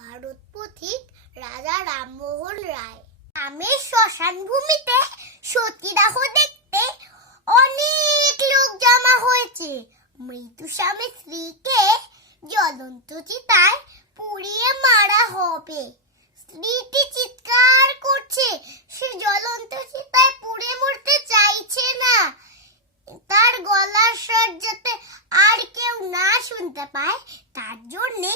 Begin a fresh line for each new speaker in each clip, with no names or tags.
ভারত পথিক রাজা রামমোহন রায়। আমের শ্মশান ভূমিতে সতীদাহ দেখতে অনেক লোক জমা হয়েছে। মৃত্যু স্বামী স্ত্রীকে জ্বলন্ত চিতায় পুড়িয়ে মারা হবে। স্ত্রীটি চিৎকার করছে, সে জ্বলন্ত চিতায় পুড়ে মরতে চাইছে না। তার গলার স্বর যাতে আর কেউ না শুনতে পায়, তার জন্যে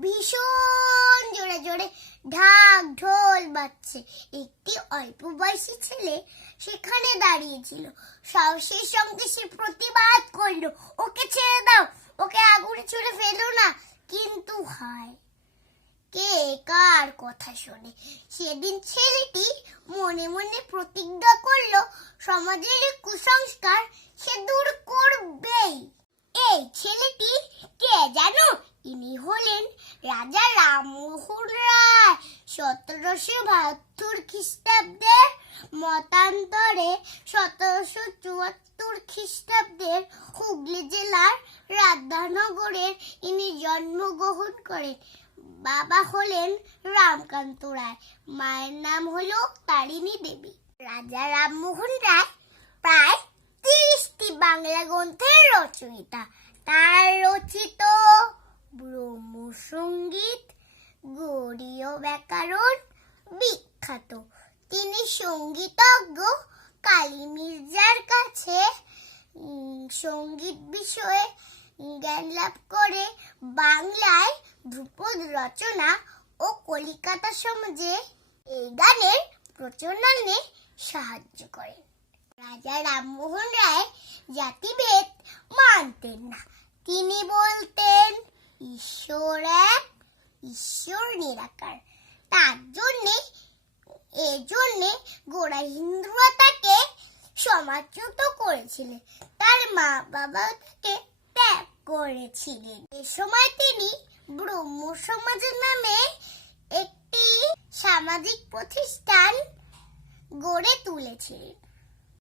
ভীষণ জোরে জোরে ঢাক ঢোল বাজছে। একটি অল্প বয়সী ছেলে সেখানে দাঁড়িয়েছিল। সাহসের সঙ্গে সে প্রতিবাদ করল, ওকে ছেড়ে দাও, ওকে আগুনে ছুড়ে ফেলো না। কিন্তু হায়, কে কার কথা শোনে? সেদিন ছেলেটি মনে মনে প্রতিজ্ঞা করল, সমাজের কুসংস্কার সে দূর করবেই। এই ছেলেটি কে জানো? ইনি হলেন রাজা রামমোহন রায় সতেরোশো বাহাত্তর খ্রিস্টাব্দের মতান্তরে সতেরোশো চুয়াত্তর খ্রিস্টাব্দের হুগলি জেলার রাধানগরের ইনি জন্মগ্রহণ করেন। বাবা হলেন রামকান্ত রায়। মায়ের নাম হলো তারিণী দেবী। রাজা রামমোহন রায় প্রায় তিরিশটি বাংলা গ্রন্থের রচয়িতা। তার রচিত ব্রহ্মসঙ্গীত গৌরীয় ব্যাকরণ, বিখ্যাত। তিনি সঙ্গীতজ্ঞ কালী মির্জার কাছে সংগীত বিষয়ে জ্ঞান লাভ করে বাংলায় ধ্রুপদ রচনা ও কলিকাতা সমাজে এই গানের প্রচলনে সাহায্য করেন রাজা রামমোহন রায় জাতিভেদ মানতেন না। তিনি বলতেন ঈশ্বর এক ঈশ্বর নিরাকার। তার জন্যে এজন্যে গোড়া হিন্দুরা তাকে সমাজচ্যুত করেছিলেন। তার মা বাবা তাকে ত্যাগ করেছিলেন। এ সময় তিনি ব্রহ্ম সমাজের নামে একটি সামাজিক প্রতিষ্ঠান গড়ে তুলেছিলেন।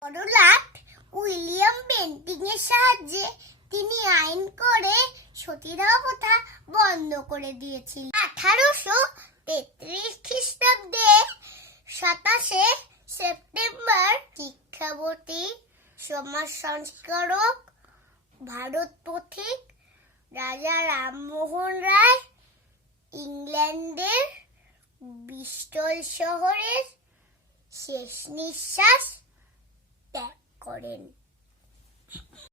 বড়লাট উইলিয়াম বেন্টিং এর সাহায্যে তিনি আইন করে সতীদাহ প্রথা বন্ধ করে দিয়েছিলেন আঠারোশো তেত্রিশ খ্রিস্টাব্দে সাতাশে সেপ্টেম্বর শিক্ষাবতী সমাজ সংস্কারক ভারত পথিক রাজা রামমোহন রায় ইংল্যান্ডের বিস্টল শহরের শেষ নিঃশ্বাস ত্যাগ করেন।